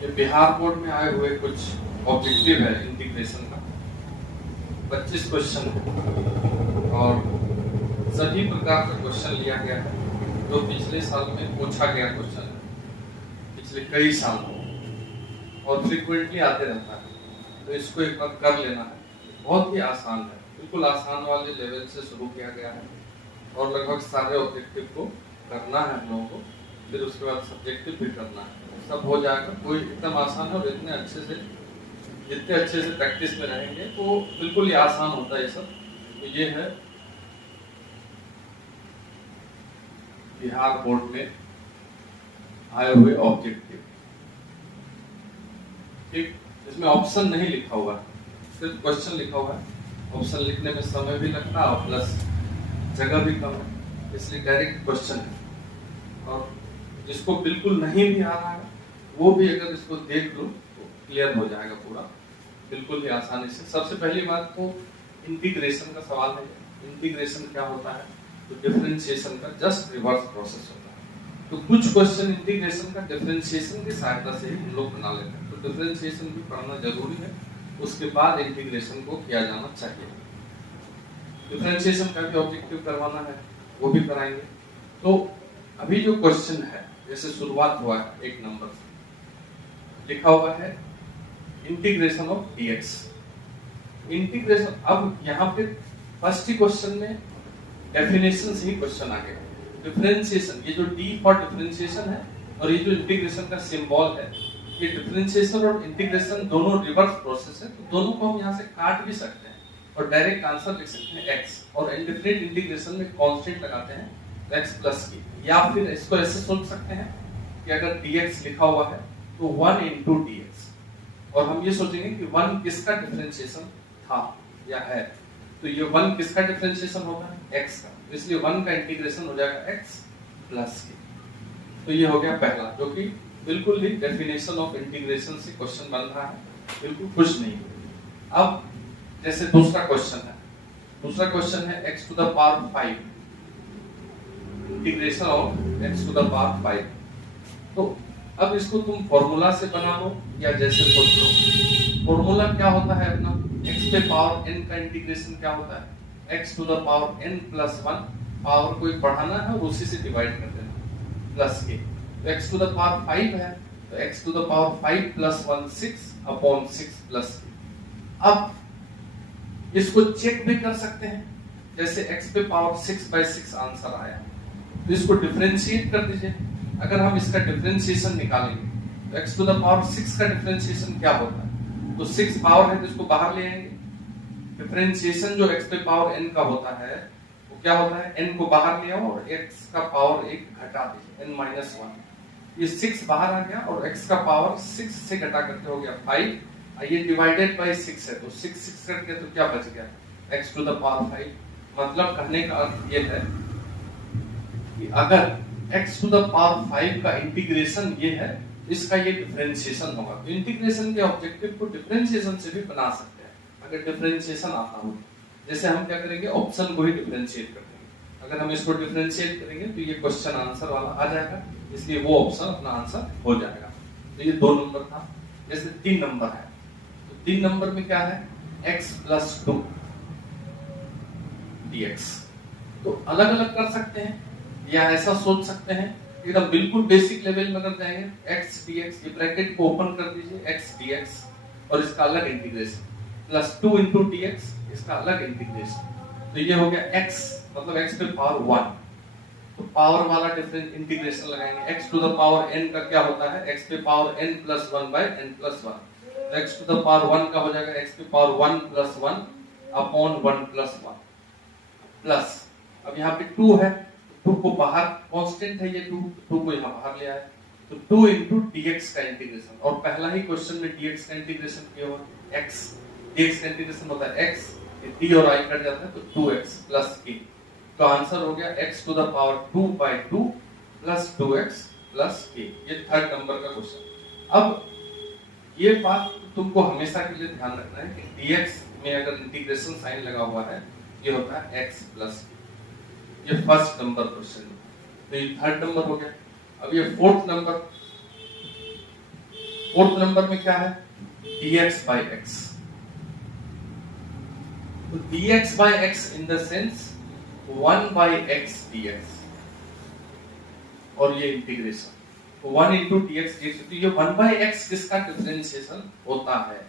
ये बिहार बोर्ड में आए हुए कुछ ऑब्जेक्टिव है इंटीग्रेशन का। 25 क्वेश्चन है और सभी प्रकार का क्वेश्चन लिया गया है जो पिछले साल में पूछा गया क्वेश्चन है, पिछले कई सालों और फ्रिक्वेंटली आते रहता है। तो इसको एक बार कर लेना है। बहुत ही आसान है, बिल्कुल आसान वाले लेवल से शुरू किया गया है और लगभग सारे ऑब्जेक्टिव को करना है हम लोगों को। फिर उसके बाद सब्जेक्टिव भी करना है, सब हो जाएगा। कोई एकदम आसान है और इतने अच्छे से, जितने अच्छे से प्रैक्टिस में रहेंगे तो बिल्कुल ही आसान होता है ये सब। तो ये है बिहार बोर्ड में आए हुए ऑब्जेक्टिव। ठीक, इसमें ऑप्शन नहीं लिखा हुआ है, सिर्फ क्वेश्चन लिखा हुआ है। ऑप्शन लिखने में समय भी लगता है और प्लस जगह भी कम है, इसलिए डायरेक्ट क्वेश्चन है। और जिसको बिल्कुल नहीं भी आ रहा है वो भी अगर इसको देख लो तो क्लियर हो जाएगा पूरा, बिल्कुल ही आसानी से। सबसे पहली बात तो इंटीग्रेशन का सवाल है। इंटीग्रेशन क्या होता है? तो डिफरेंशिएशन का जस्ट रिवर्स प्रोसेस होता है। तो कुछ क्वेश्चन इंटीग्रेशन का डिफरेंशिएशन की सहायता से ही हम लोग बना लेते हैं। तो डिफरेंशिएशन भी पढ़ना जरूरी है, उसके बाद इंटीग्रेशन को किया जाना चाहिए। डिफरेंशिएशन का भी ऑब्जेक्टिव करवाना है, वो भी कराएंगे। तो अभी जो क्वेश्चन है, जैसे शुरुआत हुआ है एक नंबर से, लिखा हुआ है इंटीग्रेशन ऑफ डीएक्स। इंटीग्रेशन, अब यहाँ पे फर्स्ट ही क्वेश्चन में डेफिनेशन से ही क्वेश्चन आ गया। डिफरेंशिएशन, ये जो डी फॉर डिफरेंशिएशन है और ये जो इंटीग्रेशन का सिंबल है, ये डिफरेंशिएशन और इंटीग्रेशन दोनों रिवर्स प्रोसेस है। तो दोनों को हम यहाँ से काट भी सकते हैं और डायरेक्ट आंसर लिख सकते हैं x, और इंडेफिनिट इंटीग्रेशन में कांस्टेंट लगाते हैं x प्लस की। या फिर इसको ऐसे सोच सकते हैं कि अगर dx लिखा हुआ है तो 1 into dx, और हम ये सोचेंगे कि 1 किसका डिफरेंशिएशन था या है। तो ये 1 किसका डिफरेंशिएशन होगा? x का, इसलिए 1 का इंटीग्रेशन हो जाएगा x प्लस की। तो ये हो गया पहला, जो कि बिल्कुल ही डेफिनेशन ऑफ इंटीग्रेशन से क्वेश्चन बन रहा है, बिल्कुल कुछ नहीं। अब जैसे दूसरा क्वेश्चन है, दूसरा क्वेश्चन है x to the power 5, integration of x to the power 5। तो अब इसको तुम फॉर्मूला से बना लो या जैसे सोच लो। फॉर्मूला क्या होता है अपना? x पे पावर n का इंटीग्रेशन क्या होता है? x to the power n plus 1, power को बढ़ाना है और उसी से डिवाइड कर देना प्लस के। तो x to the power 5 है, तो x to the power 5 plus 1 6 upon 6 plus के। अब इसको चेक भी कर सकते हैं, जैसे x पे पावर 6/6 आंसर आया, तो इसको डिफरेंशिएट कर दीजिए। अगर हम इसका डिफरेंशिएशन निकालेंगे तो x टू द पावर 6 का डिफरेंशिएशन क्या होता है? तो 6 पावर है तो इसको बाहर ले आएंगे। डिफरेंशिएशन जो x पे पावर n का होता है वो क्या होता है? n को बाहर ले आओ और x का पावर 1 घटा दीजिए, n-1। ये 6 बाहर आ गया और x का पावर 6 से घटा करके हो गया 5, ये डिवाइडेड बाय 6 है, तो 6 करके तो क्या बच गया? x to the power 5। मतलब कहने का अर्थ ये है कि अगर x टू द पावर 5 का इंटीग्रेशन ये है, इसका ये डिफरेंशिएशन होगा। तो इंटीग्रेशन के ऑब्जेक्टिव को डिफरेंशिएशन से भी बना सकते हैं अगर डिफरेंशिएशन आता हो। जैसे हम क्या करेंगे, ऑप्शन को ही डिफरेंशिएट कर देंगे। अगर हम इसको डिफरेंशिएट करेंगे तो ये क्वेश्चन आंसर वाला आ जाएगा, इसलिए वो ऑप्शन अपना आंसर हो जाएगा। तो ये 2 नंबर था। जैसे 3 नंबर है, तो 3 नंबर में क्या है? x plus 2 dx। तो अलग अलग कर सकते हैं या ऐसा सोच सकते हैं, एकदम बिल्कुल बेसिक लेवल में कर जाएंगे। x dx, ये ब्रैकेट को ओपन कर दीजिए, x dx और इसका अलग इंटीग्रेशन, प्लस 2 into dx, इसका अलग इंटीग्रेशन। तो ये हो गया x, मतलब x पे पावर 1, तो पावर वाला डिफरेंट इंटीग्रेशन लगाएंगे। x to the power n का क्या होता है? x पे power n plus 1 by n plus 1। x to the power 1 का हो जाएगा x पे power 1 plus 1 upon 1 plus 1 plus, अब यहाँ पे 2 है, 2 को बाहर, कांस्टेंट है ये 2 को यहाँ बाहर ले आए, तो 2 into dx का इंटीग्रेशन। और पहला ही क्वेश्चन में dx का इंटीग्रेशन किया हुआ x, dx का इंटीग्रेशन होता है x, d और i कट जाता है तो 2x प्लस k। तो आंसर हो गया x to the power 2/2 plus 2x plus k। ये 3rd नंबर का क्वेश्चन। अब ये बात तुमको हमेशा के लिए ध्यान रखना है कि dx में अगर इंटीग्रेशन साइन लगा हुआ है, ये होता है x प्लस k। ये 1st नंबर क्वेश्चन, तो ये 3rd नंबर हो गया। अब ये 4th नंबर, फोर्थ नंबर में क्या है, dx by x। तो dx by x in the sense 1 by x dx, और ये इंटीग्रेशन तो 1 into dx dx, तो ये 1 by x किसका डिफरेंशिएशन होता है,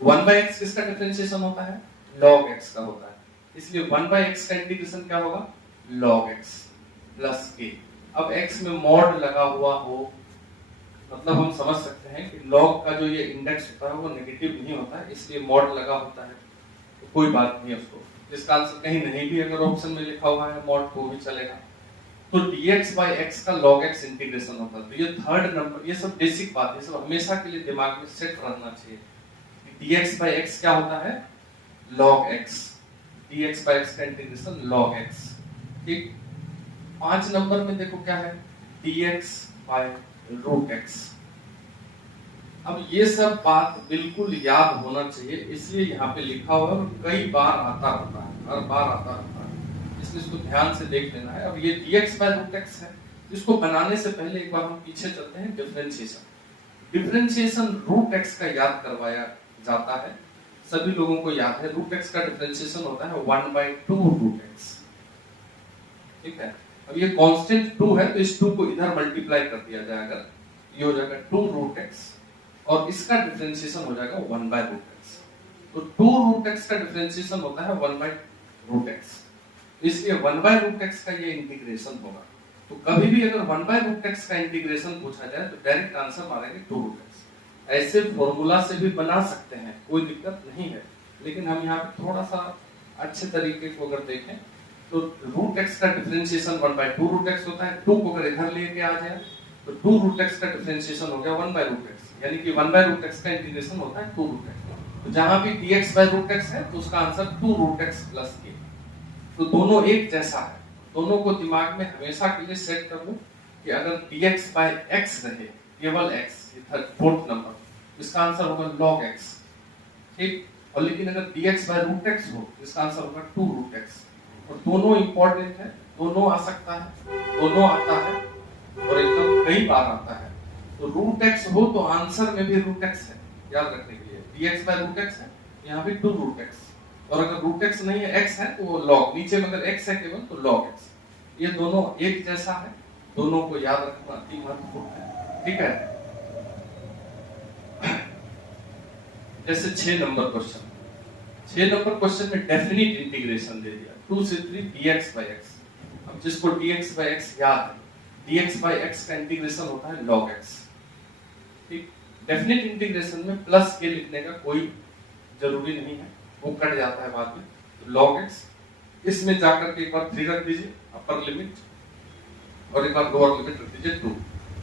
1 by x किसका डिफरेंशिएशन होता है, log x का होता है, इसलिए 1 by x का इंटीग्रेशन क्या होगा, log x प्लस k। अब x में मॉड लगा हुआ हो, मतलब हम समझ सकते हैं कि log का जो ये इंडेक्स होता है वो नेगेटिव नहीं होता है, इसलिए मॉड लगा होता है, तो कोई बात नहीं है उसको, जिसका आंसर कहीं नहीं भी अगर ऑप्शन में लिखा हुआ है मॉड तो भी चलेगा। तो dx by x का log x इंटीग्रेशन होता है। तो ये थर्ड नंबर, ये सब बेसिक बात है, सब हमेशा के लिए दिमाग में सेट रहना चाहिए कि dx by x क्या होता है, log x, dx by x का इंटीग्रेशन log x। ठीक, 5 नंबर में देखो क्या है, dx by root x। अब ये सब बात बिल्कुल याद होना चाहिए, इसलिए यहाँ पे लिखा हुआ है, कई बार आता रहता है, हर बार आता रहता है, इसलिए इसको ध्यान से देख लेना है। अब ये dx by root x है, इसको बनाने से पहले एक बार हम पीछे चलते हैं, डिफरेंशिएशन। डिफरेंशिएशन रूट x का याद करवाया जाता है, सभी लोगों को याद है, रूट x का डिफरेंशिएशन होता है 1/2 रूट x। ठीक है, अब ये कांस्टेंट 2 है तो इस 2 को इधर मल्टीप्लाई कर दिया जाएगा, ये हो जाएगा 2 रूट x, और इसका डिफरेंशिएशन हो जाएगा 1/रूट x। तो 2 रूट x का डिफरेंशिएशन होता है 1/रूट x, इसलिए 1/रूट x का ये इंटीग्रेशन होगा। तो कभी भी अगर 1/रूट x का इंटीग्रेशन पूछा जाए तो डायरेक्ट आंसर मारेंगे 2 रूट x। ऐसे फॉर्मूला से भी बना सकते हैं, कोई दिक्कत नहीं है, लेकिन हम यहाँ पे थोड़ा सा अच्छे तरीके को अगर देखें तो रूट x का डिफरेंशिएशन 1/2 रूट x होता है, 2 को अगर इधर लेके आ जाए तो 2 रूट x का डिफरेंशिएशन हो गया 1/रूट x, यानी कि 1/रूट x का इंटीग्रेशन होता है 2 रूट x। तो जहां भी dx by रूट x है तो उसका answer 2 root x plus k। तो दोनों एक जैसा है, दोनों को दिमाग में हमेशा के लिए सेट कर लो कि अगर dx by x रहे, केवल x, ये फोर्थ नंबर, इसका आंसर होगा log x। ठीक, और लेकिन अगर dx by रूट x हो, इसका आंसर होगा 2 रूट x। और दोनों इंपॉर्टेंट है, दोनों आ सकता है, दोनों आता है, और एकदम कई बार आता है। तो रूट x हो तो आंसर में भी रूट x है, याद रखने के लिए dx by रूट x है, यहाँ भी 2 रूट x, और अगर रूट x नहीं है, x है तो वो log, नीचे में अगर x है केवल तो log x। ये दोनों एक जैसा है, दोनों को याद रखना अति महत्वपूर्ण है। ठीक है, जैसे 6 नंबर क्वेश्चन, 6 नंबर क्वेश्चन में डेफिनिट इंटीग्रेशन दे दिया 2 से 3 dx by x। अब जिसको dx by x याद है, dx by x का इंटीग्रेशन होता है log x। ठीक, डेफिनिट इंटीग्रेशन में प्लस के लिखने का कोई जरूरी नहीं है, वो कट जाता है बाद में। तो log x, इसमें जाकर के एक बार 3 रख दीजिए अपर लिमिट, और एक बार लोअर लिमिट रख दीजिए 2।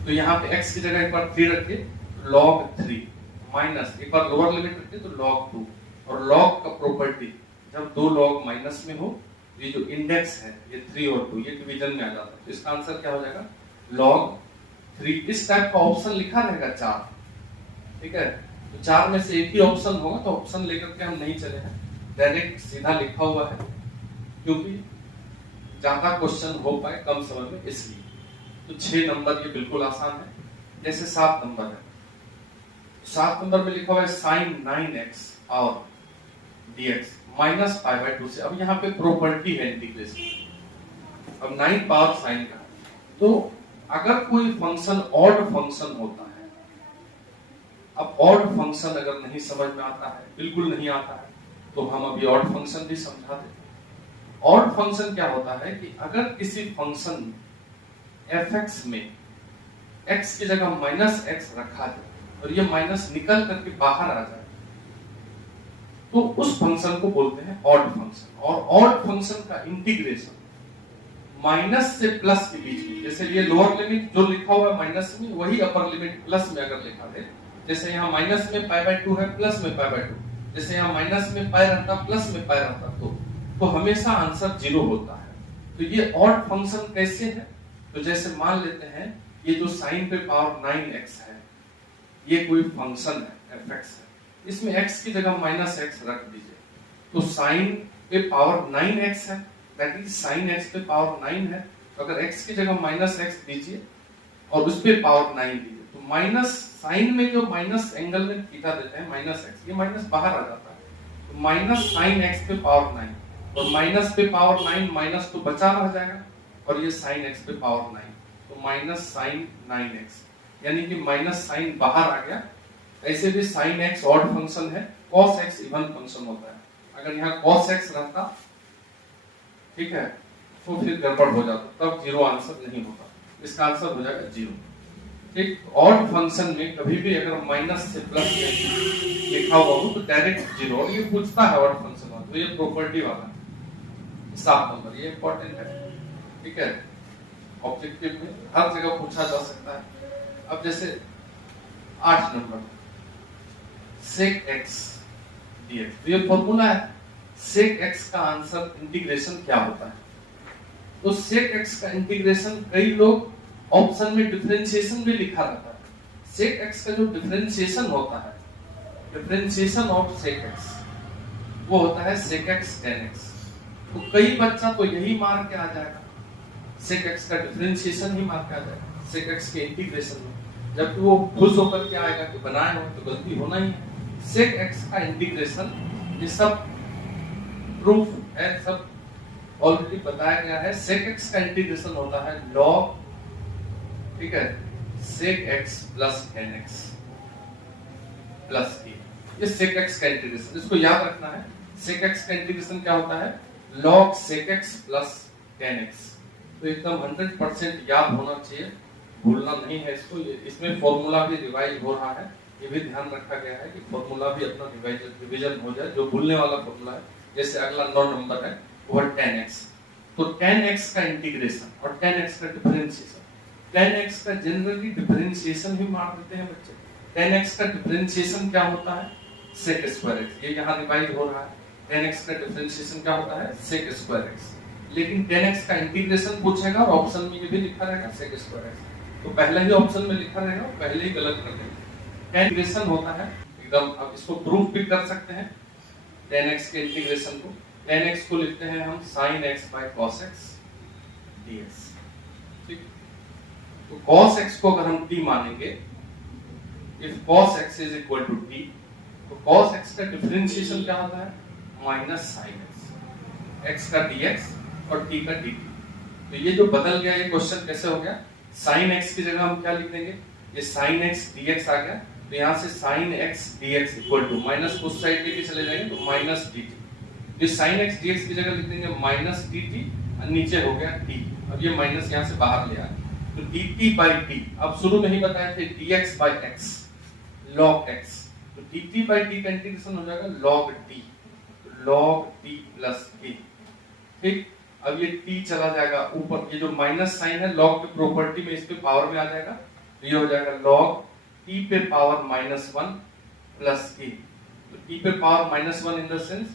तो यहाँ पे x की जगह एक बार 3 रखिए, log 3 माइनस एक बार लोअर लिमिट रखिए तो log 2। और log का प्रॉपर्टी, जब दो log माइनस में हो, ये जो इंडेक्स है ये 3 और 2 ये डिवीजन में आ जाता है, तो इसका आंसर क्या हो जाएगा log 3। इस टाइप का ऑप्शन लिखा रहेगा 4। ठीक है, तो 4 में से एक ही ऑप्शन होगा, तो ऑप्शन लेकर के हम नहीं चले हैं, डायरेक्ट सीधा लिखा हुआ है, क्योंकि ज्यादा क्वेश्चन हो पाए कम समय में, इसलिए। तो 6 नंबर ये बिल्कुल आसान है। जैसे 7 नंबर है, 7 नंबर में लिखा हुआ है sin 9x और dx माइनस π/2 से। अब यहाँ पे प्रॉपर्टी है इंटीग्रेशन, अब 9 पावर साइन का, तो अगर कोई फंक्शन ऑड फंक्शन होता है, अब ऑड फंक्शन अगर नहीं समझ में आता है, बिल्कुल नहीं आता है, तो हम अभी ऑड फंक्शन भी समझा दें। ऑड फंक्शन क्या होता है कि अगर किसी फंक्शन fx में x की जगह माइनस x रखा जाए और ये माइनस निकल करके बाहर आ जाए, तो उस फंक्शन को बोलते हैं ऑड फंक्शन। और ऑड फंक्शन का इंटीग्रेशन माइनस से प्लस के बीच में, जैसे ये लोअर लिमिट जो लिखा हुआ है माइनस में, वही अपर लिमिट प्लस में अगर लिखा है, जैसे यहाँ माइनस में π/2 है, प्लस में π/2, जैसे यहाँ माइनस में पाई रहता, प्लस में पाई रहता, तो हमेशा आंसर 0 होता है। तो ये ऑड फंक्शन कैसे है, तो जैसे मान लेते हैं ये जो साइन पे पावर 9x है, ये कोई फंक्शन है fx है, इसमें x की जगह माइनस x रख दीजिए, तो साइन पे पावर 9x है, दैट इज साइन x पे पावर 9 है, तो अगर x की जगह माइनस x दीजिए और उस पे पावर 9 दीजिए, तो माइनस साइन में जो माइनस एंगल में थीटा देते हैं माइनस एक्स, ये माइनस बाहर आ जाता है, तो माइनस साइन एक्स पे पावर 9 और माइनस पे पावर 9 माइनस तो बचा रह जाएगा और ये साइन एक्स पे पावर 9, तो माइनस साइन 9x, यानी कि माइनस साइन बाहर आ गया। ऐसे भी साइन एक्स ऑड फंक्शन है, कॉस एक्स इवन फंक्शन होता है। अगर यहाँ कॉस एक्स रहता, ठीक है, तो फिर गड़बड़ हो जाता, तब जीरो आंसर नहीं होता, इसका आंसर हो जाएगा जीरो। ठीक, ऑड फंक्शन में कभी भी अगर माइनस से प्लस लिखा हुआ हो तो डायरेक्ट जीरो, और ये पूछता है ऑड फंक्शन वाला, तो ये प्रॉपर्टी वाला 7 नंबर, ये इंपॉर्टेंट है, ठीक है, ऑब्जेक्टिव में हर जगह पूछा जा सकता है। अब जैसे 8 नंबर sec x dx, तो ये फॉर्मूला है, sec x का आंसर इंटीग्रेशन क्या होता है? तो sec x का इंटीग्रेशन कई लोग ऑप्शन में डिफरेंशिएशन भी लिखा रहता है। sec x का जो डिफरेंशिएशन होता है, डिफरेंशिएशन ऑफ sec x, वो होता है sec x tan x। तो कई बच्चा तो यही मार के आ जाएगा, sec x का डिफरेंशिएशन ही मार के आ जाएगा sec x के इंटीग्रेशन में, जबकि वो खुश होकर के आएगा कि बनाए हो तो गलती होना ही है। sec x का इंटीग्रेशन, ये सब प्रूफ है, सब ऑलरेडी बताया गया है। sec x का इंटीग्रेशन होता है log, ठीक है, sec x plus tan x plus t, ये sec x का इंटीग्रेशन, इसको याद रखना है। sec x का इंटीग्रेशन क्या होता है? log sec x plus tan x। तो एकदम 100% याद होना चाहिए, भूलना नहीं है इसको। इसमें फॉर्मूला भी रिवाइज हो रहा है, ये भी ध्यान रखा गया है कि फॉर्मूला भी अपना रिवीजन हो जाए, जो भूलने वाला फॉर्मूला है। जैसे अगला 9 नंबर है वो है tan x, तो tan x का इंटीग्रेशन और tan x का डिफरेंशिएशन, tan x का जनरली डिफरेंशिएशन ही मार देते हैं बच्चे। tan x का डिफरेंशिएशन क्या होता है? sec स्क्वायर x, ये यहाँ रिवाइज हो रहा है। tan x का डिफरेंशिएशन क्या होता है? sec square x। लेकिन tan x का इंटीग्रेशन पूछेगा और ऑप्शन में ये भी लिखा रहेगा sec स्क्वायर x, तो पहले ही ऑप्शन में लिखा रहेगा, पहले ही गलत कर देंगे। tan इंटीग्रेशन होता है एकदम, अब इसको प्रूफ भी कर सकते हैं tan x के इंटीग्रेशन को। tan x को लिखते हैं हम sin x by cos x dx, ठीक। तो cos x को अगर हम t मानेंगे, if cos x is equal to t, तो cos x का डिफरेंशिएशन क्या होता है? माइनस sin x, x का dx और t का dt। तो ये जो बदल गया, ये क्वेश्चन कैसे हो गया? sin x की जगह हम क्या लिख देंगे? ये sin x dx आ गया, तो यहाँ से sin x dx equal to minus उस साइड लेके चले जाएंगे तो माइनस dt। ये sin x dx की जगह लिख देंगे माइनस dt, और नीचे हो गया t। अब ये माइनस यहाँ से बाहर ले आए, तो dt by t, अब शुरू में ही बताए थे dx by x log x, तो dt by t का इंटीग्रेशन हो जाएगा log t प्लस t, ठीक। अब ये t चला जाएगा ऊपर, ये जो माइनस साइन है log की प्रॉपर्टी में इस पे पावर में आ जाएगा, तो ये हो जाएगा log t पे पावर -1 प्लस k, तो t पे power -1 in the sense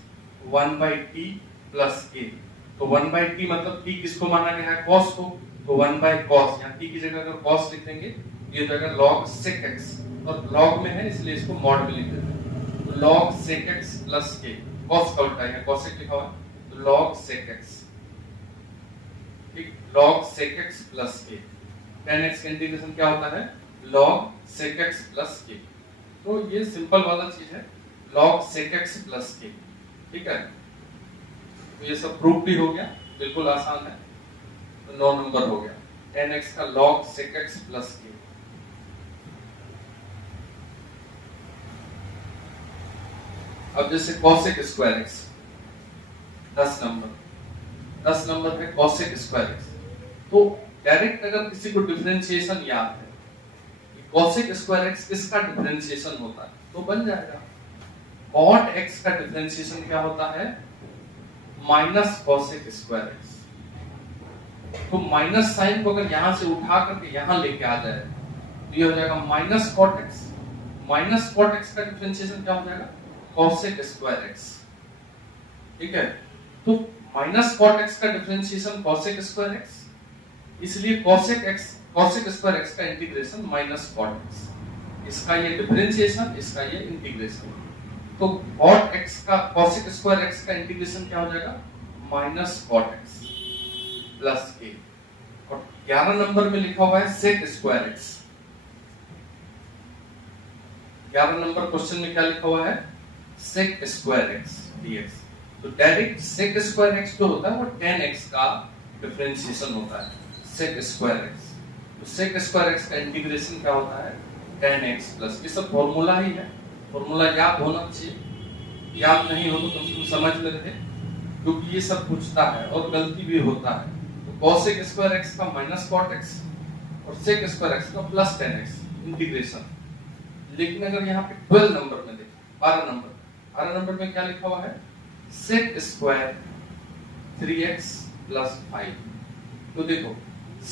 1 by t plus k, तो 1 by t मतलब t किसको माना गया है? cos को, तो 1 by cos, यहाँ t की जगह अगर cos लिख देंगे ये हो जाएगा log sec x, और log में है इसलिए इसको मॉड में लिख देते हैं, तो log sec x plus k, cos का उल्टा है, cosec लिखा हुआ है, तो log sec x, ठीक, log sec x plus k। tan x का इंटीग्रेशन क्या होता है? log sec x plus k। तो ये सिंपल वाला चीज है, log sec x plus k, ठीक है। तो ये सब प्रूफ भी हो गया, बिल्कुल आसान है, तो 9 नंबर हो गया, tan x का log sec x plus k। अब जैसे cosec स्क्वायर x, 10 नंबर है cosec स्क्वायर x। तो डायरेक्ट अगर किसी को डिफरेंशिएशन याद है cosec स्क्वायर x किसका डिफरेंशिएशन होता है, तो बन जाएगा cot x का डिफरेंशिएशन क्या होता है? Minus cosec square x। तो माइनस साइन को अगर यहां से उठा करके यहां लेके आ जाए तो ये हो जाएगा minus cot x, minus cot x का डिफरेंशिएशन क्या हो जाएगा? cosec स्क्वायर x, ठीक है। तो माइनस cot x का डिफरेंशिएशन cosec स्क्वायर x, इसलिए cosec स्क्वायर x का इंटीग्रेशन माइनस cot x, इसका ये डिफरेंशिएशन, इसका ये इंटीग्रेशन, तो cot x का cosec स्क्वायर x का इंटीग्रेशन क्या हो जाएगा? Minus cot x plus k। और 11 नंबर में लिखा हुआ है sec square x, 11 number question में क्या लिखा हुआ है, sec स्क्वायर x dx। तो डायरेक्ट sec स्क्वायर x जो होता है वो tan x का डिफरेंशिएशन होता है, sec स्क्वायर x। तो sec स्क्वायर x का इंटीग्रेशन क्या होता है, tan x प्लस, ये सब फॉर्मूला ही है, फॉर्मूला याद होना चाहिए, याद नहीं हो तो कम से कम समझ में रहे, क्योंकि ये सब पूछता है और गलती भी होता है। तो cosec स्क्वायर x का माइनस cot x और sec स्क्वायर x का प्लस tan x इंटीग्रेशन। लेकिन अगर यहाँ पे 12 नंबर में देखें, 12 नंबर में क्या लिखा हुआ है, sec स्क्वायर 3x प्लस 5। तो देखो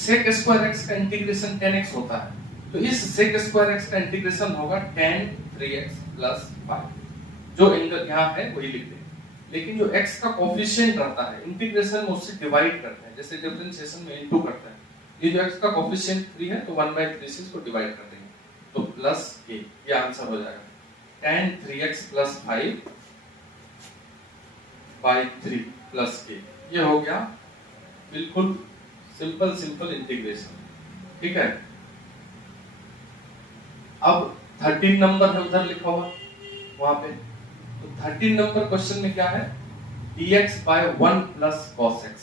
sec स्क्वायर x का इंटीग्रेशन tan x होता है, तो इस sec स्क्वायर x का इंटीग्रेशन होगा tan 3x प्लस 5। जो एंगल यहाँ है वही लिख दें, लेकिन जो x का कोफिशिएंट रहता है इंटीग्रेशन में उससे डिवाइड करते हैं, जैसे डिफरेंशिएशन में इनटू करते हैं। ये जो x का कोफिशिएंट 3 है तो 1/3 से इसको डिवाइड कर देंगे, तो प्लस a, ये आंसर हो जाएगा tan 3x plus 5 by 3 plus a। ये हो गया बिल्कुल सिंपल इंटीग्रेशन, ठीक है। अब 13 नंबर है उधर लिखा हुआ वहां पे, तो 13 नंबर क्वेश्चन में क्या है, dx by 1 plus cos x।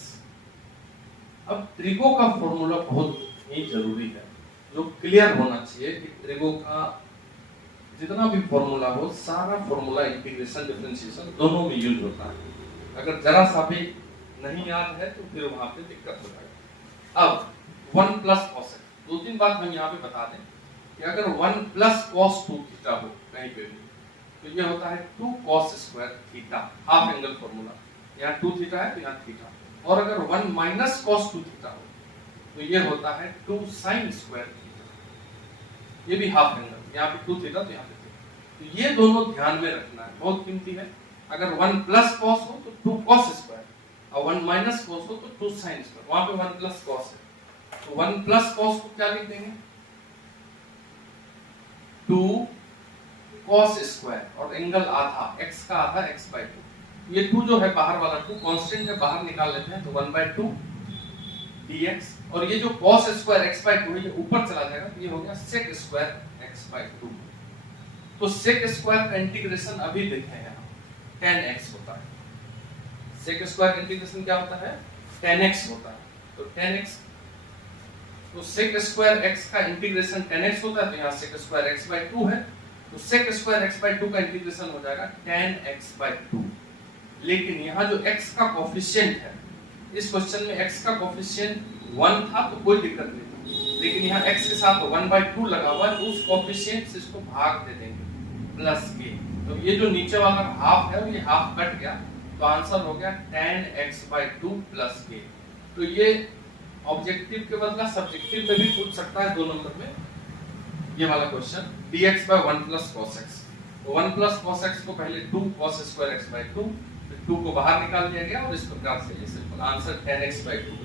अब त्रिगो का फॉर्मूला बहुत ही जरूरी है, जो क्लियर होना चाहिए कि त्रिगो का जितना भी फॉर्मूला हो, सारा फॉर्मूला इंटीग्रेशन डिफरेंशिएशन दोनों में यूज होता है। अगर जरा सा भी नहीं याद है तो फिर वहां पे दिक्कत हो जाएगा। अब 1 plus cos x, दो तीन बात हम यहाँ पे बता दें कि अगर 1 plus cos 2 थीटा हो कहीं पे भी, तो ये होता है 2 cos square theta, half angle formula. यहाँ 2 थीटा है तो यहाँ थीटा, और अगर 1 माइनस cos 2 थीटा हो तो ये होता है 2 sin स्क्वायर थीटा, ये भी हाफ एंगल, यहाँ पे 2 थीटा तो यहाँ पे थीटा। तो ये दोनों ध्यान में रखना है, बहुत कीमती है। अगर 1 प्लस cos हो तो 2 cos स्क्वायर, और 1 माइनस cos हो तो 2 sin स्क्वायर, वहां पे 1 प्लस cos है, तो 1 प्लस cos को क्या लिख देंगे, 2 cos स्क्वायर, और एंगल आधा, x का आधा x/2। ये 2 जो है बाहर वाला 2 कांस्टेंट है, बाहर निकाल लेते हैं तो 1/2 dx, और ये जो cos स्क्वायर x/2 है ये ऊपर चला जाएगा, तो ये हो गया sec स्क्वायर x/2। तो sec स्क्वायर का इंटीग्रेशन अभी देखें यहाँ tan x होता है, sec स्क्वायर का इंटीग्रेशन क्या होता है, tan x होता है। तो tan x, तो sec स्क्वायर x का इंटीग्रेशन tan x होता है, तो यहाँ sec स्क्वायर x/2 है, तो sec स्क्वायर x/2 का इंटीग्रेशन हो जाएगा tan x/2। लेकिन यहाँ जो x का कोफिशिएंट है, इस क्वेश्चन में x का कोफिशिएंट 1 था तो कोई दिक्कत नहीं था, लेकिन यहाँ x के साथ 1/2 लगा हुआ है, तो उस कोफिशिएंट से इसको भाग दे देंगे प्लस के, तो ये जो नीचे वाला हाफ है ये हाफ कट गया, तो आंसर हो गया tan x/2 प्लस के। तो ये ऑब्जेक्टिव के बदला सब्जेक्टिव में भी पूछ सकता है 2 नंबर में, ये वाला question dx by 1 plus cos x। तो 1 plus cos x को पहले 2 cos स्क्वायर x/2, फिर 2 को बाहर निकाल दिया गया, और इस प्रकार से ये सिंपल आंसर tan x/2।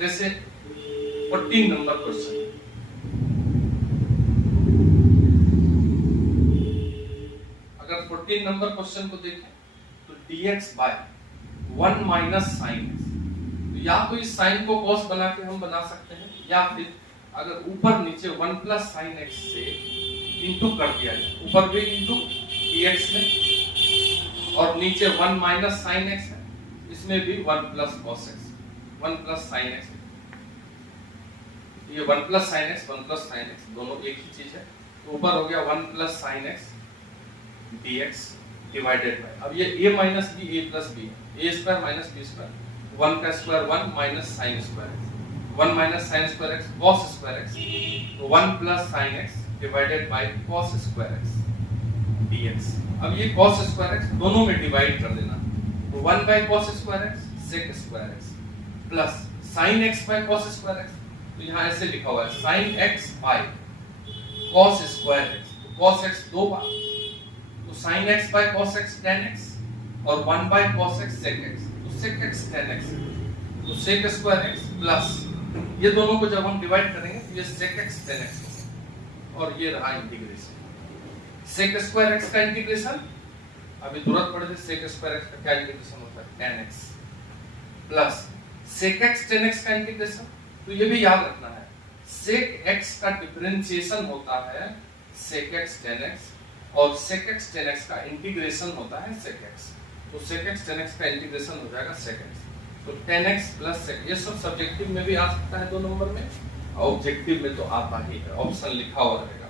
जैसे 14 नंबर क्वेश्चन, अगर 14 नंबर क्वेश्चन को देखें तो dx by 1 minus sin x, तो या तो इस साइन को cos बना के हम बना सकते हैं, या फिर अगर ऊपर नीचे 1 प्लस साइन x से इंटू कर दिया जाए, ऊपर भी इंटू dx में, और नीचे 1 माइनस साइन x है, इसमें भी 1 plus cos x, 1 plus sign x, ये 1 plus sign x 1 plus sign x दोनों एक ही चीज है। तो ऊपर हो गया 1 plus sign x dx divided by, अब ये a minus b a plus b, a square minus b square, 1 का square 1 minus sine square x, 1 minus sin square x cos square x, तो 1 plus sin x divided by cos square x dx। अब ये cos square x दोनों में divide कर देना, तो 1 by cos square x sec square x plus sin x by cos square x, तो यहाँ ऐसे लिखा हुआ है sin x by cos square x, तो cos x 2 बार, तो sin x by cos x tan x, और 1 by cos x sec x, तो sec x tan x, तो sec square x प्लस ये दोनों को जब हम डिवाइड करेंगे तो ये sec x tan x होगा, और ये रहा इंटीग्रेशन sec स्क्वायर x का इंटीग्रेशन। अभी तुरंत पढ़े थे sec स्क्वायर x का क्या इंटीग्रेशन होता है, tan x plus sec x tan x का इंटीग्रेशन। तो ये भी याद रखना है, sec x का डिफरेंशिएशन होता है sec x tan x, और sec x tan x का इंटीग्रेशन होता है sec x, तो sec x tan x का इंटीग्रेशन हो जाएगा sec x, तो tan x प्लस sec, ये सब सब्जेक्टिव में भी आ सकता है 2 नंबर में, ऑब्जेक्टिव में तो आता ही है, ऑप्शन लिखा हुआ रहेगा।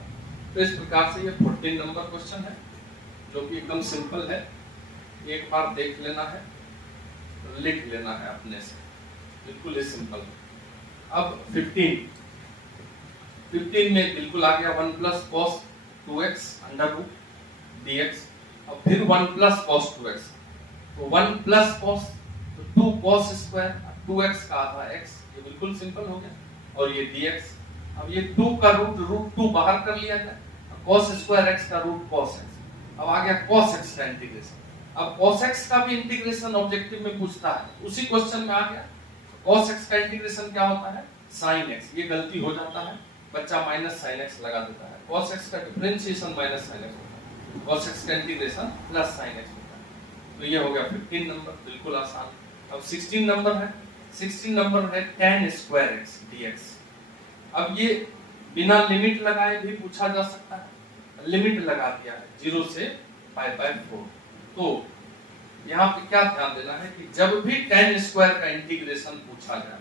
तो इस प्रकार से ये 14 नंबर क्वेश्चन है जो कि एकदम सिंपल है, एक बार देख लेना है, लिख लेना है अपने से, बिल्कुल ही सिंपल। अब 15 में बिल्कुल आ गया 1 plus cos 2x under root dx, और फिर 1 प्लस cos 2x, तो 1 प्लस cos, तो 2 cos स्क्वायर 2x का आधा x, ये बिल्कुल सिंपल हो गया, और ये dx। अब ये 2 का रूट 2 बाहर कर लिया जाए, cos स्क्वायर x का रूट cos x, अब आ गया cos x का इंटीग्रेशन। अब cos x का भी इंटीग्रेशन ऑब्जेक्टिव में पूछता है, उसी क्वेश्चन में आ गया। cos x का इंटीग्रेशन क्या होता है? sin x, ये गलती हो जाता है, बच्चा माइनस sin x लगा देता है। cos x का डिफरेंशिएशन माइनस sin x होता है, cos x का इंटीग्रेशन प्लस sin x होता है। तो ये हो गया 15 नंबर, बिल्कुल आसान। अब 16 नंबर है, 16 नंबर है tan स्क्वायर x dx। अब ये बिना लिमिट लगाए भी पूछा जा सकता है, लिमिट लगा दिया है 0 से π/4। तो यहाँ पे क्या ध्यान देना है कि जब भी tan स्क्वायर का इंटीग्रेशन पूछा जाए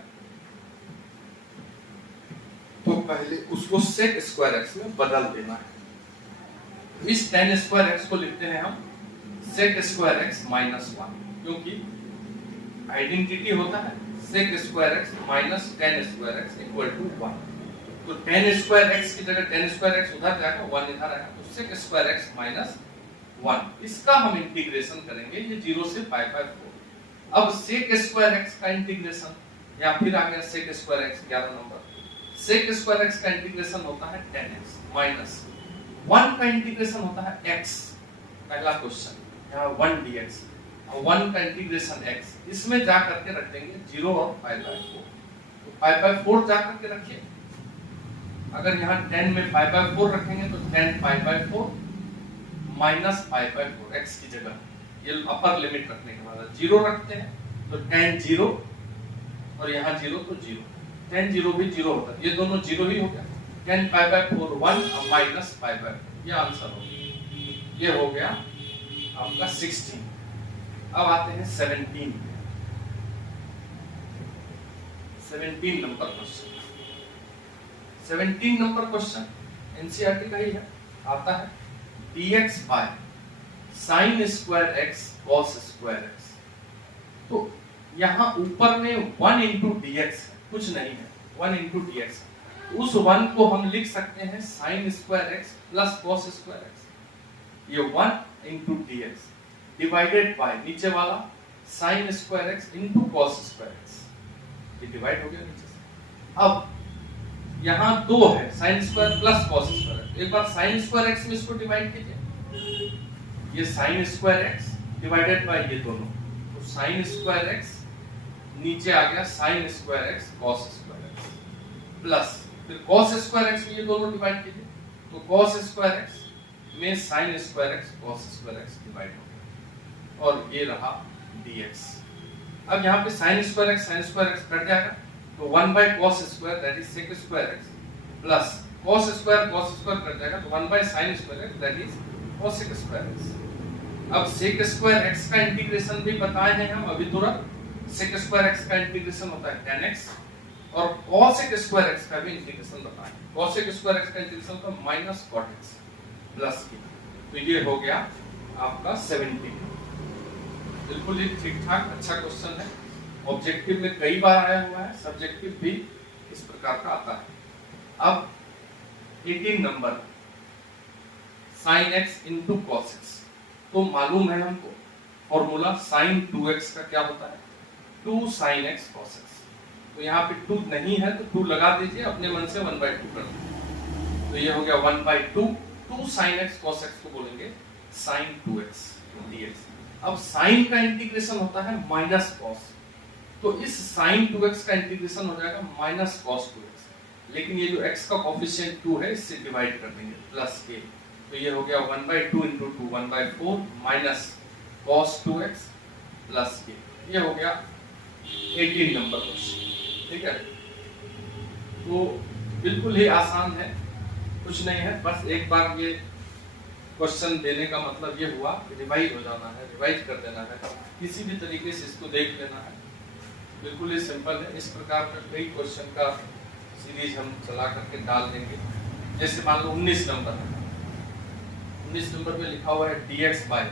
तो पहले उसको sec स्क्वायर x में बदल देना है। इस tan स्क्वायर x को लिखते हैं हम sec स्क्वायर x माइनस 1, क्योंकि आइडेंटिटी होता है sec square x minus tan square x equal to 1। तो tan स्क्वायर x की जगह tan स्क्वायर x उधर जाएगा, 1 इधर आएगा, तो sec स्क्वायर x माइनस 1, इसका हम इंटीग्रेशन करेंगे, ये 0 से π/4। अब sec स्क्वायर x का इंटीग्रेशन, या फिर आ गया sec square x 11 number, sec square x का इंटीग्रेशन होता है tan x माइनस 1 का इंटीग्रेशन होता है x, पहला क्वेश्चन यहाँ 1 dx, और 1 का इंटीग्रेशन x, इसमें जा करके रख देंगे 0 और π/4, तो π/4 जा करके रखिए। अगर यहाँ 10 में π/4 रखेंगे तो 10 π/4 माइनस π/4 x की जगह, ये अपर लिमिट रखने के बाद 0 रखते हैं, तो tan 0 और यहाँ 0 तो 0, tan 0 भी 0 होता है, ये दोनों 0 ही हो गया, 10 π/4 1 माइनस π/4, ये आंसर हो गया। ये हो गया आपका 16। अब आते हैं 17 number question. 17 number question NCERT का ही है, आता है dx by sin square x cos square x। तो यहाँ ऊपर में 1 इंटू dx है, कुछ नहीं है, 1 इंटू dx, उस 1 को हम लिख सकते हैं sin square x plus cos square x, ये 1 इंटू dx डिवाइडेड बाय नीचे वाला sin square x into cos square x, ये डिवाइड हो गया नीचे से। अब यहाँ 2 है sin square plus cos square, एक बार sin स्क्वायर x में इसको डिवाइड कीजिए, ये sin square x divided by ये दोनों, तो sin स्क्वायर x नीचे आ गया sin square x cos square x, plus फिर cos स्क्वायर x में ये दोनों डिवाइड कीजिए, तो cos स्क्वायर x में sin square x cos square x divide हो गया, और ये रहा dx। अब यहाँ पे sin स्क्वायर x कट जाएगा, तो 1 by cos square that is sec square x plus cos square cut जाएगा, तो 1 by sin square x that is cosec square x। अब sec स्क्वायर x का इंटीग्रेशन भी बताए हैं हम अभी तुरंत, sec स्क्वायर x का इंटीग्रेशन होता है tan x, और cosec स्क्वायर x का भी इंटीग्रेशन बताएं, cosec स्क्वायर x का इंटीग्रेशन होता है माइनस cot x प्लस की। तो ये हो गया आपका 17, बिल्कुल ही ठीक ठाक अच्छा क्वेश्चन है, ऑब्जेक्टिव में कई बार आया हुआ है, सब्जेक्टिव भी इस प्रकार का आता है। अब 18 number sin x into cos x, तो मालूम है हमको फॉर्मूला sin 2x का क्या होता है, 2 sin x cos x। तो यहाँ पे 2 नहीं है तो 2 लगा दीजिए, अपने मन से 1/2 कर दीजिए, तो ये हो गया 1/2, 2 sin x cos x को बोलेंगे sin 2x dx। अब sin का इंटीग्रेशन होता है माइनस cos, तो इस sin 2x का इंटीग्रेशन हो जाएगा माइनस cos 2x, लेकिन ये जो x का कोफिशिएंट 2 है इससे डिवाइड कर देंगे प्लस के, तो ये हो गया 1/2 into 2 1/4 minus cos 2x plus के, ये हो गया 18 नंबर क्वेश्चन। ठीक है, तो बिल्कुल ही आसान है, कुछ नहीं है, बस एक बार ये क्वेश्चन देने का मतलब ये हुआ कि रिवाइज हो जाना है, रिवाइज कर देना है, किसी भी तरीके से इसको देख लेना है। बिल्कुल ही सिंपल है। इस प्रकार का कई क्वेश्चन का सीरीज हम चला करके डाल देंगे। जैसे मान लो 19 नंबर है, 19 नंबर में लिखा हुआ है dx by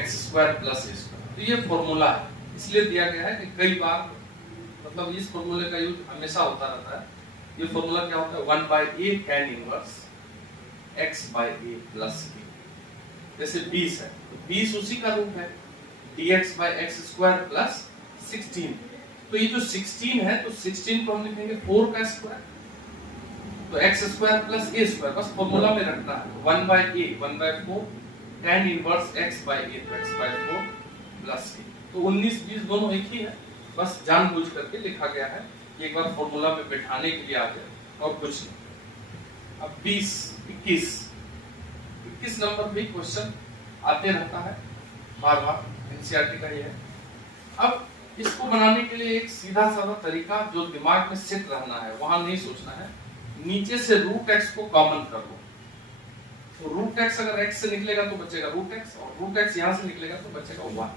x square plus a square. तो ये फॉर्मूला है, इसलिए दिया गया है कि कई बार मतलब इस फॉर्मूले का यूज हमेशा होता रहता है। ये फॉर्मूला क्या होता है, 1 बाय ए tan इनवर्स x बाय ए प्लस b। जैसे 20 है तो 20 उसी का रूप है, dx by x square plus 16। तो ये जो 16 है तो 16 को हम लिखेंगे 4 का स्क्वायर, तो x square plus a square, बस फॉर्मूला में रखना है। 1 by a 1 by 4 tan inverse x by a तो x बाय 4 प्लस a। तो 19 20 दोनों एक ही है, बस जानबूझ करके लिखा गया है, एक बार फॉर्मूला में बैठाने के लिए आ गया और कुछ नहीं। अब 20 21 नंबर भी क्वेश्चन आते रहता है बार बार, एनसीईआरटी का ये है। अब इसको बनाने के लिए एक सीधा साधा तरीका जो दिमाग में सेट रहना है, वहां नहीं सोचना है। नीचे से रूट एक्स को कॉमन कर लो, तो रूट एक्स अगर एक्स से निकलेगा तो बचेगा रूट एक्स, और रूट एक्स यहां से निकलेगा तो बचेगा 1।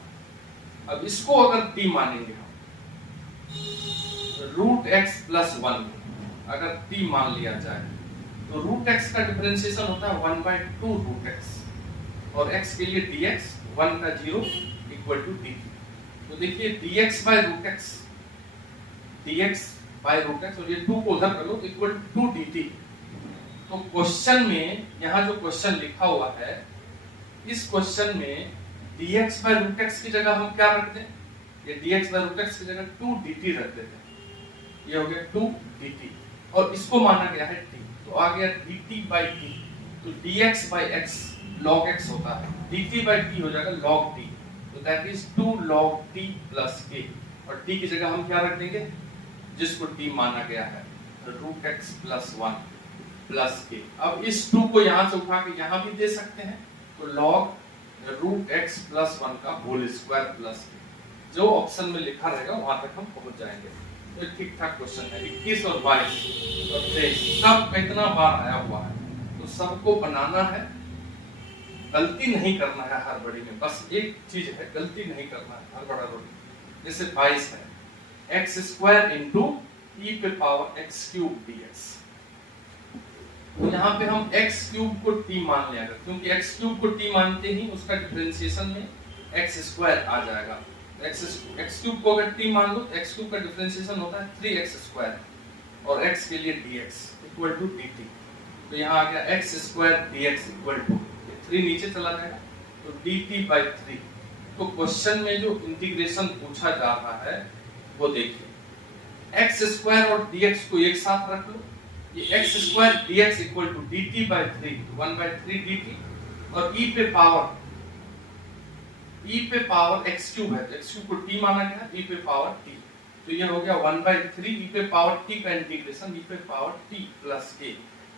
अब इसको अगर टी मानेंगे हम, रूट एक्स प्लस 1 अगर टी मान लिया जाए तो रूट एक्स का डिफरेंशिएशन होता है 1/2 रूट एक्स, और x के लिए dx 1 का 0 इक्वल टू dt। तो देखिए dx by root x, dx by root x, और ये 2 को उधर कर लो तो इक्वल टू dt। तो क्वेश्चन में यहाँ जो क्वेश्चन लिखा हुआ है, इस क्वेश्चन में dx बाय रूट एक्स की जगह हम क्या रख दें, ये dx बाय रूट एक्स की जगह 2 dt रख देते हैं। ये हो गया 2 dt, और इसको माना गया है t, तो आ गया dt बाय t। तो dx बाय x log x होता है, dt बाय t हो जाएगा log t, तो that is 2 log t plus k, और t की जगह हम क्या रख देंगे, जिसको t माना गया है, root x plus 1 plus k। अब इस 2 को यहां से उठा के यहां भी दे सकते हैं, तो log रूट x प्लस 1 का होल स्क्वायर प्लस k। जो ऑप्शन में लिखा रहेगा वहां तक हम पहुंच जाएंगे। तो ठीक ठाक क्वेश्चन है। 21 और 22 और 23 सब इतना बार आया हुआ है, तो सबको बनाना है, गलती नहीं करना है हड़बड़ी में। बस एक चीज है, गलती नहीं करना है हड़बड़ी। जैसे 22 है एक्स स्क्वायर इंटू ई पे पावर एक्स क्यूब dx, तो यहाँ पे हम एक्स क्यूब को t मान लिया, क्योंकि एक्स क्यूब को t मानते ही उसका डिफरेंशिएशन में एक्स स्क्वायर आ जाएगा। एक्स क्यूब को अगर t मान लो तो एक्स क्यूब का डिफरेंशिएशन होता है 3x स्क्वायर, और x के लिए dx इक्वल टू dt। तो यहाँ आ गया x square dx equal to 3 नीचे चला जाएगा, तो dt बाय 3। तो क्वेश्चन में जो इंटीग्रेशन पूछा जा रहा है वो देखिए, एक्स स्क्वायर और dx को एक साथ रख लो, ये x square dx equal to dt by 3, 1/3 dt, और e पे पावर x क्यूब है, तो x क्यूब को t माना गया, e पे पावर t, तो ये हो गया 1/3 e पे पावर t का इंटीग्रेशन e पे पावर t प्लस k,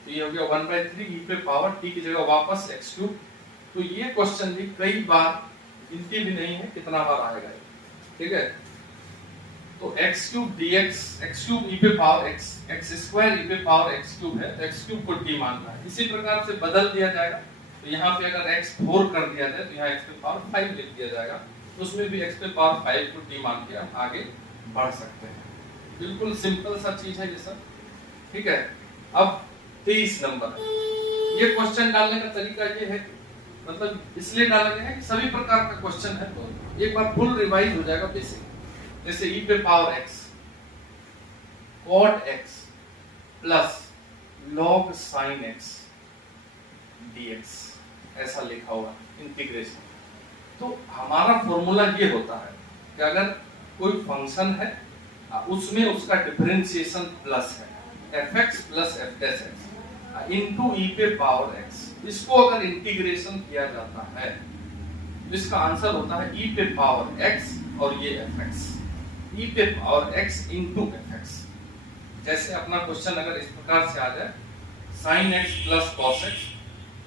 तो ये हो गया 1/3 e पे पावर t की जगह वापस x क्यूब। तो ये क्वेश्चन भी कई बार, गिनती भी नहीं है कितना बार आएगा, ठीक है। तो x cube dx, x cube e पे power x, x square e पे पावर x क्यूब है, तो x क्यूब को t मानना है। इसी प्रकार से बदल दिया जाएगा, तो यहाँ पे अगर x 4 कर दिया जाए तो यहाँ x पे पावर 5 लिख दिया जाएगा, तो उसमें भी x पे पावर 5 को t मान के हम आगे बढ़ सकते हैं। बिल्कुल सिंपल सा चीज है ये सब, ठीक है। अब 23 नंबर, ये क्वेश्चन डालने का तरीका ये है, मतलब इसलिए डाला गया है कि सभी प्रकार का क्वेश्चन है, तो एक बार फुल रिवाइज हो जाएगा बेसिक। जैसे e पे power x cot x plus log sin x dx, ऐसा लिखा हुआ इंटीग्रेशन। तो हमारा फॉर्मूला ये होता है कि अगर कोई फंक्शन है उसमें उसका डिफरेंशिएशन प्लस है, fx plus f dash x into e पे पावर x, इसको अगर इंटीग्रेशन किया जाता है तो इसका आंसर होता है e पे पावर x और ये fx, e पे पावर x इनटू fx। जैसे अपना क्वेश्चन अगर इस प्रकार से आ जाए, sin x plus cos x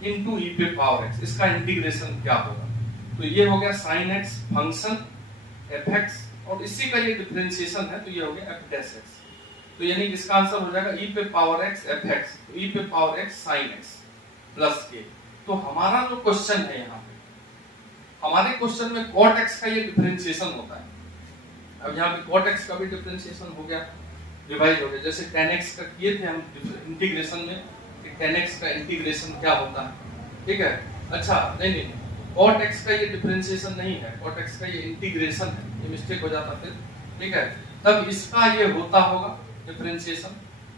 into e पे पावर x, इसका इंटीग्रेशन क्या होगा, तो ये हो गया sin x फंक्शन fx, और इसी का ये डिफरेंशिएशन है, तो ये हो गया f डैश x। तो यानी इसका आंसर हो जाएगा e पे पावर x fx, तो e पे power x sin x plus k। तो हमारा जो क्वेश्चन है यहाँ पे, हमारे क्वेश्चन में cot x का ये डिफरेंशिएशन होता है। अब यहाँ पे cot x का भी डिफरेंशिएशन हो गया, रिवाइज हो गया। जैसे tan x का किए थे हम इंटीग्रेशन में कि tan x का इंटीग्रेशन क्या होता है, ठीक है। अच्छा नहीं, cot x का ये डिफरेंशिएशन नहीं है, cot x का ये इंटीग्रेशन है, ये मिस्टेक हो जाता फिर, ठीक है। तब इसका ये होता होगा डिफरेंशिएशन,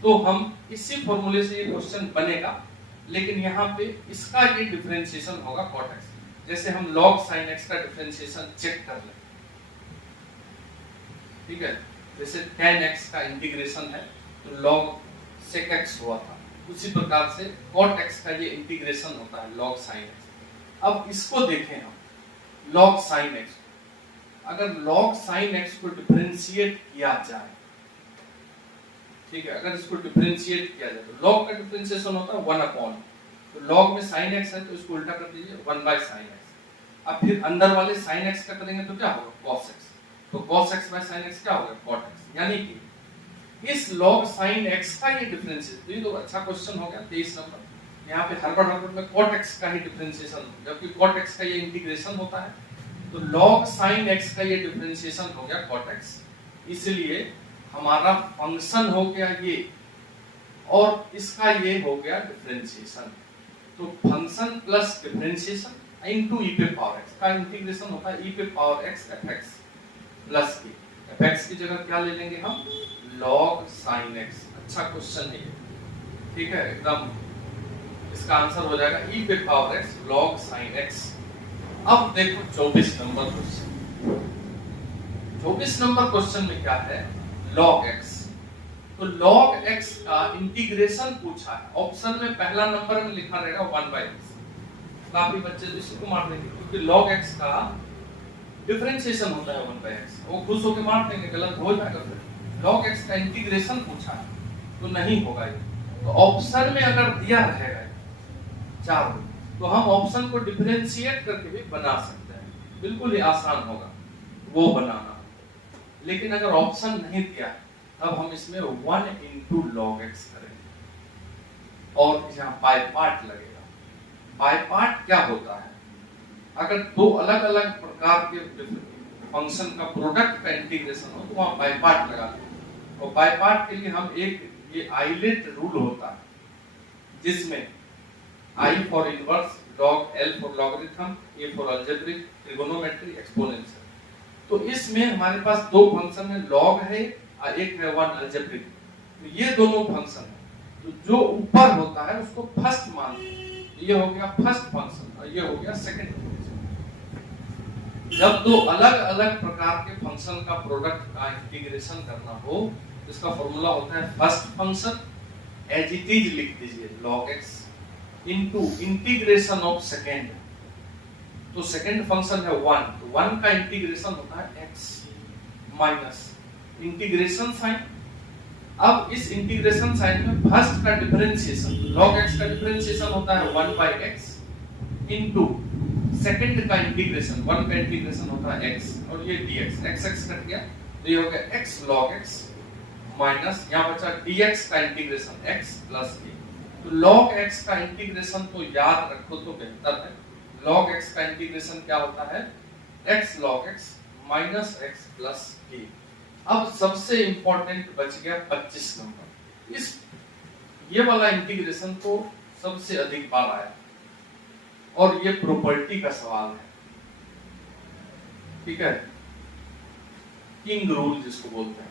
तो हम इसी फॉर्मूले से ये क्वेश्चन बनेगा, लेकिन यहाँ पे इसका ये डिफरेंशिएशन होगा cot x। जैसे हम log sin x का डिफरेंशिएशन चेक कर लें, ठीक है। जैसे tan x का इंटीग्रेशन है तो log sec x हुआ था, उसी प्रकार से cot x का ये इंटीग्रेशन होता है log sin x। अब इसको देखें हम, log sin x, अगर log sin x को डिफरेंशिएट किया जाए, ठीक है, अगर इसको डिफरेंशिएट किया जाए तो log का डिफरेंशिएशन होता है 1 अपॉन, तो log में sin x है तो इसको उल्टा कर दीजिए 1 by sin x। अब फिर अंदर वाले sin x का करेंगे तो क्या होगा cos x, तो cos x by sin x क्या होगा cot x। यानी कि इस log sin x का ये डिफरेंशिएशन, तो ये तो अच्छा क्वेश्चन हो गया 23 नंबर। यहाँ पे हड़बड़ में cot x का ही डिफरेंशिएशन, जबकि cot x का ये इंटीग्रेशन होता है, तो log sin x का ये डिफरेंशिएशन हो गया cot x। इसलिए हमारा फंक्शन हो गया ये, और इसका ये हो गया डिफरेंशिएशन। तो function plus differentiation into e पे पावर x का इंटीग्रेशन होता है e पे power x fx plus k। fx की जगह क्या ले लेंगे हम, log sin x। अच्छा क्वेश्चन है ये, ठीक है, एकदम इसका आंसर हो जाएगा e पे power x log sin x। अब देखो 24 नंबर क्वेश्चन। 24 नंबर क्वेश्चन में क्या है, log x। तो log x का इंटीग्रेशन पूछा है, ऑप्शन में पहला नंबर में लिखा रहेगा 1 by x। काफी बच्चे तो इसी को मार देंगे, क्योंकि log x का डिफरेंशिएशन होता है 1 by x, वो खुश होकर मार देंगे, गलत हो जाएगा। फिर log x का इंटीग्रेशन पूछा है तो नहीं होगा ये। तो ऑप्शन में अगर दिया रहेगा 4, तो हम ऑप्शन को डिफरेंशिएट करके भी बना सकते हैं, बिल्कुल ही आसान होगा वो बनाना। लेकिन अगर ऑप्शन नहीं दिया तब हम इसमें 1 into log x करेंगे, और यहाँ बाय पार्ट लगेगा। बाय पार्ट क्या होता है, अगर दो अलग अलग प्रकार के फंक्शन का प्रोडक्ट का इंटीग्रेशन हो तो वहां बाय पार्ट लगाते हैं। और बाय पार्ट के लिए हम एक ये आइलेट रूल होता है, जिसमें I for inverse, log, L for logarithm, A for algebraic, trigonometry, exponential। तो इसमें हमारे पास दो फंक्शन है, log है और एक है 1 algebraic। तो ये दोनों फंक्शन है, तो जो ऊपर होता है उसको फर्स्ट मानते हैं। ये हो गया फर्स्ट फंक्शन और ये हो गया सेकंड फंक्शन। जब दो अलग अलग प्रकार के फंक्शन का प्रोडक्ट का इंटीग्रेशन करना हो, इसका फॉर्मूला होता है first function as it is लिख दीजिए log x into integration of second. तो सेकेंड फंक्शन है 1, तो 1 का इंटीग्रेशन होता है x माइनस इंटीग्रेशन साइन। अब इस इंटीग्रेशन साइन में फर्स्ट का डिफरेंशिएशन log x का डिफरेंशिएशन होता है 1 by x इनटू सेकेंड का इंटीग्रेशन 1 का इंटीग्रेशन होता है x, और ये dx, x कट गया तो ये हो गया x log x माइनस यहाँ बचा dx का इंटीग्रेशन x प्लस k। तो log x का इंटीग्रेशन तो याद रखो तो बेहतर है। log x का इंटीग्रेशन क्या होता है, x log x minus x plus k। अब सबसे इंपॉर्टेंट बच गया 25 नंबर। इस ये वाला इंटीग्रेशन तो सबसे अधिक बार आया, और ये प्रॉपर्टी का सवाल है, ठीक है, किंग रूल जिसको बोलते हैं।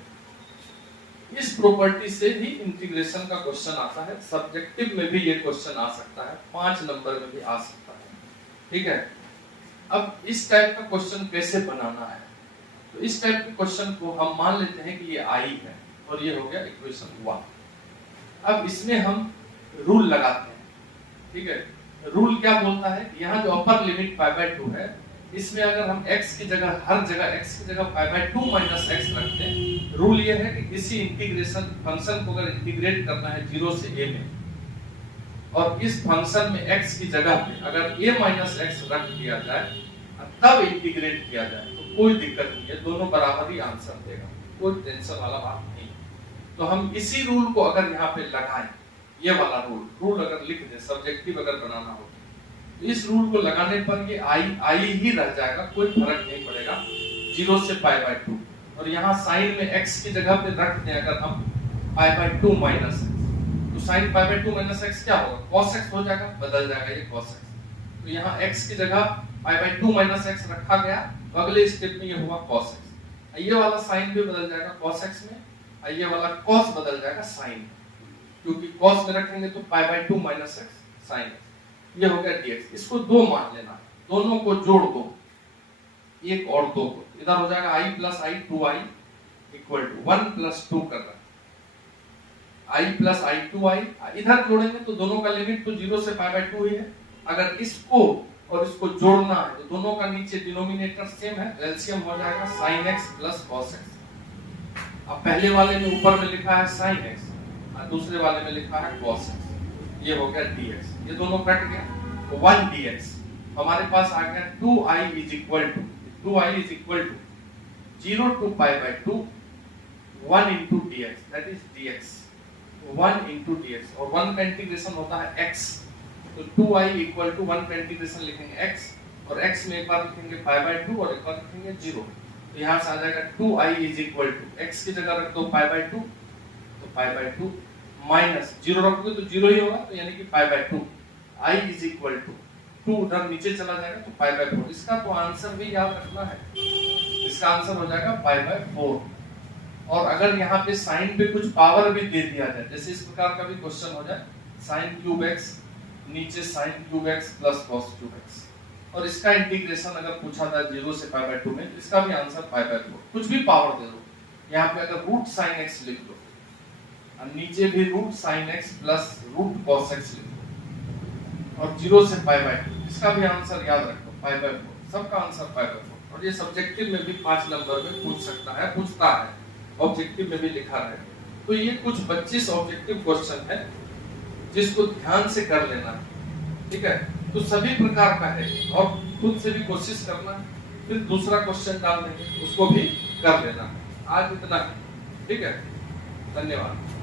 इस प्रॉपर्टी से भी इंटीग्रेशन का क्वेश्चन आता है, सब्जेक्टिव में भी ये क्वेश्चन आ सकता है, 5 नंबर में भी आ सकता है, ठीक है। अब इस टाइप का क्वेश्चन कैसे बनाना है, तो इस टाइप के क्वेश्चन को हम मान लेते हैं कि ये आई है और ये हो गया इक्वेशन 1। अब इसमें हम रूल लगाते हैं, ठीक है। रूल क्या बोलता है, यहाँ जो अपर लिमिट π/2 है, इसमें अगर हम x की जगह हर जगह x की जगह π/2 माइनस x रखते हैं, रूल ये है कि किसी इंटीग्रेशन फंक्शन को अगर इंटीग्रेट करना है 0 से a में, और इस फंक्शन में x की जगह पे अगर a माइनस x रख दिया जाए तब इंटीग्रेट किया जाए तो कोई दिक्कत नहीं है, दोनों बराबर ही आंसर देगा, कोई टेंशन वाला बात नहीं। तो हम इसी रूल को अगर यहाँ पे लगाएं, ये वाला रूल अगर लिख दें, सब्जेक्टिव अगर बनाना हो तो इस रूल को लगाने पर ये आई ही रह जाएगा, कोई फर्क नहीं पड़ेगा 0 से π/2। और यहाँ साइन में x की जगह पे रख दें अगर हम π/2 माइनस x, तो साइन π/2 माइनस x क्या होगा, cos x हो जाएगा, बदल जाएगा ये cos x। तो यहाँ x की जगह π/2 माइनस x रखा गया, तो अगले स्टेप में ये हुआ cos x। ये वाला साइन भी बदल जाएगा cos x में, ये वाला cos बदल जाएगा sin, क्योंकि cos में रखेंगे तो π/2 माइनस x sin x। ये हो गया dx। इसको 2 मान लेना, दोनों को जोड़ दो, 1 और 2 को, इधर हो जाएगा i plus i 2i equal to 1 plus 2 कर रहा है, i प्लस i 2i, इधर जोड़ेंगे तो दोनों का लिमिट तो 0 से π/2 ही है। अगर इसको और इसको जोड़ना है तो दोनों का नीचे डिनोमिनेटर सेम है, एलसीएम हो जाएगा sin x plus cos x। अब पहले वाले में ऊपर में लिखा है sin x और दूसरे वाले में लिखा है cos x, ये हो गया dx, ये दोनों कट गया तो 1 dx। हमारे पास आ गया 2i is equal to 0 to π/2 1 into dx, that is dx, 1 into dx, और 1 का इंटीग्रेशन होता है x, तो 2i इक्वल टू 1 का इंटीग्रेशन लिखेंगे x, और x में एक बार लिखेंगे π/2 और एक बार लिखेंगे 0, तो यहाँ से आ जाएगा 2i is equal to, x की जगह रख दो π/2, तो π/2 माइनस 0 रखोगे तो 0 ही होगा, तो यानी कि π/2, i इज इक्वल टू 2 उधर नीचे चला जाएगा तो π/4। इसका तो आंसर भी याद रखना है, इसका आंसर हो जाएगा π/4। और अगर यहाँ पे साइन पे कुछ पावर भी दे दिया जाए, जैसे इस प्रकार का भी क्वेश्चन हो जाए, sin क्यूब x नीचे sin cube x plus cos cube x, और इसका इंटीग्रेशन अगर पूछा था 0 से π/2 में, तो इसका भी आंसर π/4, कुछ भी पावर दे दो। यहाँ पे अगर रूट sin x लिख दो और नीचे भी root sin x plus root cos x लिख दो, और 0 से π/2, इसका भी आंसर याद रखो π/4, सबका आंसर π/4। और ये सब्जेक्टिव में भी 5 नंबर में पूछ सकता है, पूछता है, ऑब्जेक्टिव में भी लिखा है। तो ये कुछ 25 ऑब्जेक्टिव क्वेश्चन है जिसको ध्यान से कर लेना है, ठीक है। तो सभी प्रकार का है और खुद से भी कोशिश करना है, फिर दूसरा क्वेश्चन डाल देंगे उसको भी कर लेना है। आज इतना है, ठीक है, धन्यवाद।